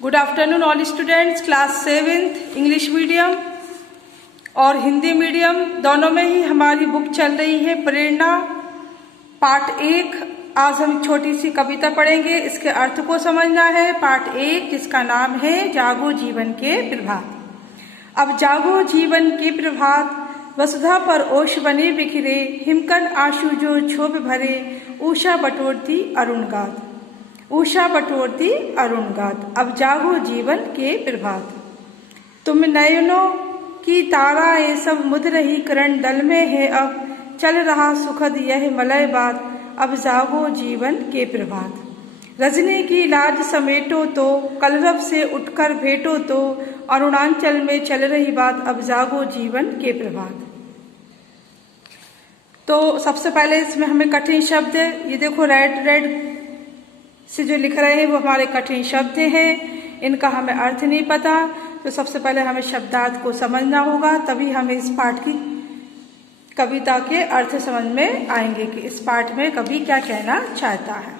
Good afternoon all students. Class 7th English medium और Hindi medium दोनों में ही हमारी बुक चल रही है प्रेरणा पार्ट 1। आज हम छोटी सी कविता पढ़ेंगे, इसके अर्थ को समझना है। पार्ट 1 जिसका नाम है जागो जीवन के प्रभात। अब जागो जीवन के प्रभात, वसुधा पर ओश बने बिखरे, हिमकन आशु जो क्षोभ भरे, उषा बटोरती अरुण गात, उषा बटोरती अरुण गात। अब जागो जीवन के प्रभात, तुम नयनों की तारा ये सब मुद रही करण दल में है, अब चल रहा सुखद यह मलय बात, अब जागो जीवन के प्रभात। रजनी की लाज समेटो तो, कलरव से उठकर भेटो तो, अरुणाचल में चल रही बात, अब जागो जीवन के प्रभात। तो सबसे पहले इसमें हमें कठिन शब्द, ये देखो रेड से जो लिख रहे हैं वो हमारे कठिन शब्द हैं, इनका हमें अर्थ नहीं पता। तो सबसे पहले हमें शब्दार्थ को समझना होगा, तभी हमें इस पाठ की कविता के अर्थ समझ में आएंगे कि इस पाठ में कवि क्या कहना चाहता है।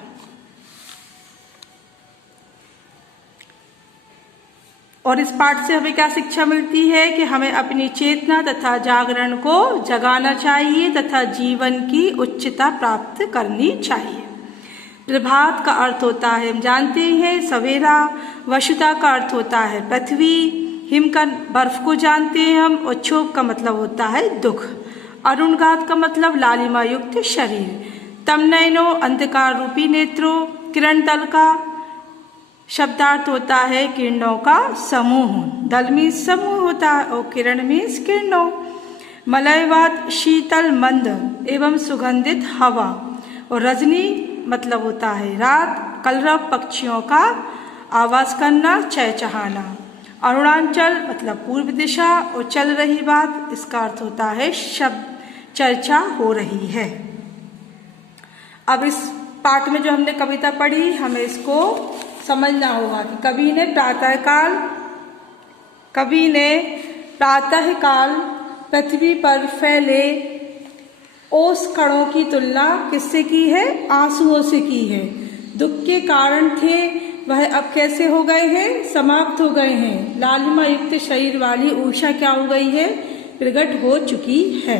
और इस पाठ से हमें क्या शिक्षा मिलती है कि हमें अपनी चेतना तथा जागरण को जगाना चाहिए तथा जीवन की उच्चता प्राप्त करनी चाहिए। प्रभात का अर्थ होता है, हम जानते हैं, सवेरा। वसुधा का अर्थ होता है पृथ्वी। हिमकन बर्फ को जानते हैं हम, और क्षोभ का मतलब होता है दुख। अरुणगात का मतलब लालिमा युक्त शरीर। तमनयनो अंधकार रूपी नेत्रों। किरण दल का शब्दार्थ होता है किरणों का समूह। दल मीन्स समूह होता है और किरण मीन्स किरणों। मलयवात शीतल मंद एवं सुगंधित हवा। और रजनी मतलब होता है रात। कलरव पक्षियों का आवाज करना, चहचहाना। अरुणाचल मतलब पूर्व दिशा। और चल रही बात, इसका अर्थ होता है शब्द, चर्चा हो रही है। अब इस पाठ में जो हमने कविता पढ़ी, हमें इसको समझना होगा कि कवि ने प्रातःकाल पृथ्वी पर फैले ओस कणों की तुलना किससे की है? आंसुओं से की है। दुख के कारण थे वह अब कैसे हो गए हैं? समाप्त हो गए हैं। लालिमा युक्त शरीर वाली उषा क्या हो गई है? प्रकट हो चुकी है।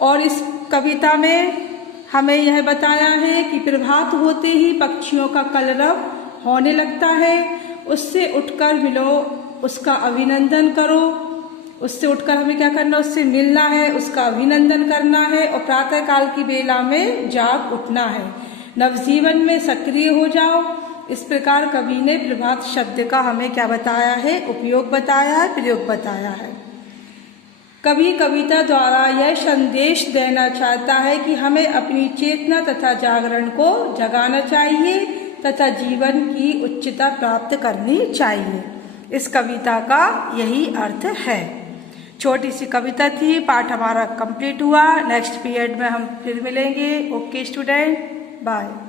और इस कविता में हमें यह बताया है कि प्रभात होते ही पक्षियों का कलरव होने लगता है। उससे उठकर मिलो, उसका अभिनंदन करो। उससे उठकर हमें क्या करना? उससे मिलना है, उसका अभिनंदन करना है और प्रातः काल की बेला में जाग उठना है। नवजीवन में सक्रिय हो जाओ। इस प्रकार कवि ने प्रभात शब्द का हमें क्या बताया है? उपयोग बताया है, प्रयोग बताया है। कवि कविता द्वारा यह संदेश देना चाहता है कि हमें अपनी चेतना तथा जागरण को जगाना चाहिए तथा जीवन की उच्चता प्राप्त करनी चाहिए। इस कविता का यही अर्थ है। छोटी सी कविता थी, पाठ हमारा कंप्लीट हुआ। नेक्स्ट पीरियड में हम फिर मिलेंगे। Okay student, bye.